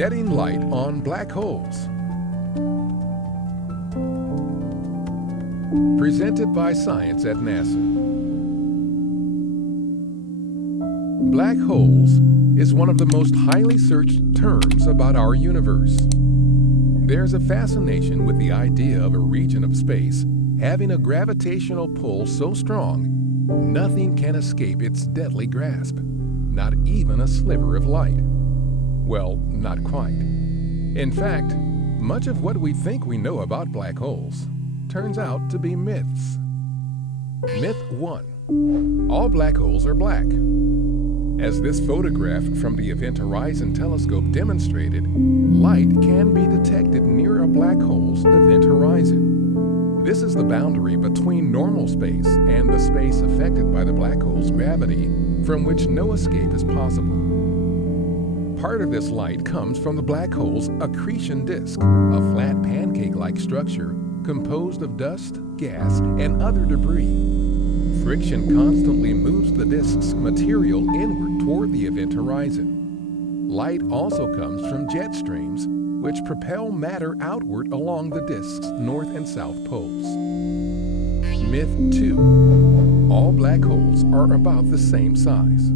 Shedding light on black holes. Presented by Science at NASA. Black holes is one of the most highly searched terms about our universe. There's a fascination with the idea of a region of space having a gravitational pull so strong, nothing can escape its deadly grasp, not even a sliver of light. Well, not quite. In fact, much of what we think we know about black holes turns out to be myths. Myth 1. All black holes are black. As this photograph from the Event Horizon Telescope demonstrated, light can be detected near a black hole's event horizon. This is the boundary between normal space and the space affected by the black hole's gravity, from which no escape is possible. Part of this light comes from the black hole's accretion disk, a flat pancake-like structure composed of dust, gas, and other debris. Friction constantly moves the disk's material inward toward the event horizon. Light also comes from jet streams, which propel matter outward along the disk's north and south poles. Myth 2. All black holes are about the same size.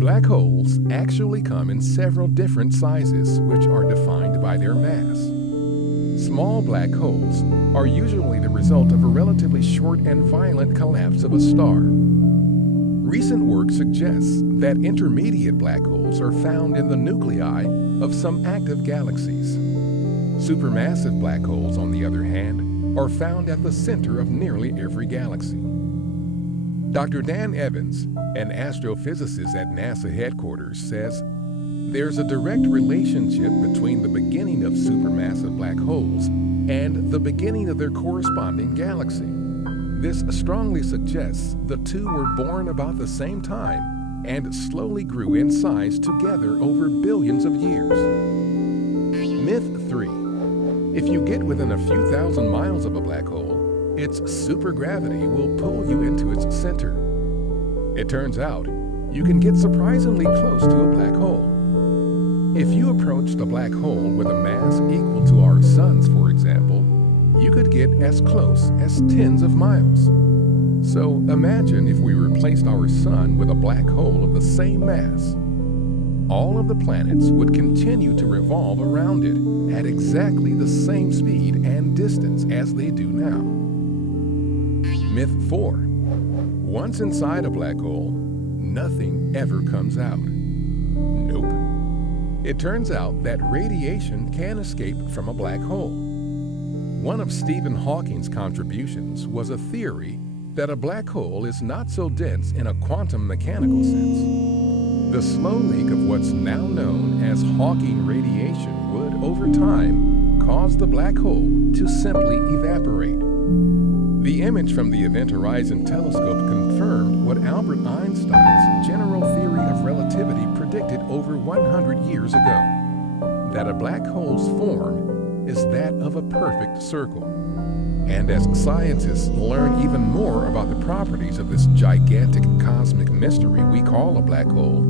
Black holes actually come in several different sizes, which are defined by their mass. Small black holes are usually the result of a relatively short and violent collapse of a star. Recent work suggests that intermediate black holes are found in the nuclei of some active galaxies. Supermassive black holes, on the other hand, are found at the center of nearly every galaxy. Dr. Dan Evans, an astrophysicist at NASA headquarters, says, "There's a direct relationship between the beginning of supermassive black holes and the beginning of their corresponding galaxy. This strongly suggests the two were born about the same time and slowly grew in size together over billions of years." Myth 3. If you get within a few thousand miles of a black hole, its supergravity will pull you into its center. It turns out, you can get surprisingly close to a black hole. If you approached a black hole with a mass equal to our sun's, for example, you could get as close as tens of miles. So imagine if we replaced our sun with a black hole of the same mass. All of the planets would continue to revolve around it at exactly the same speed and distance as they do now. Myth 4. Once inside a black hole, nothing ever comes out. Nope. It turns out that radiation can escape from a black hole. One of Stephen Hawking's contributions was a theory that a black hole is not so dense in a quantum mechanical sense. The slow leak of what's now known as Hawking radiation would, over time, cause the black hole to simply evaporate. The image from the Event Horizon Telescope confirmed what Albert Einstein's general theory of relativity predicted over 100 years ago, that a black hole's form is that of a perfect circle. And as scientists learn even more about the properties of this gigantic cosmic mystery we call a black hole,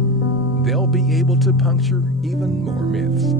they'll be able to puncture even more myths.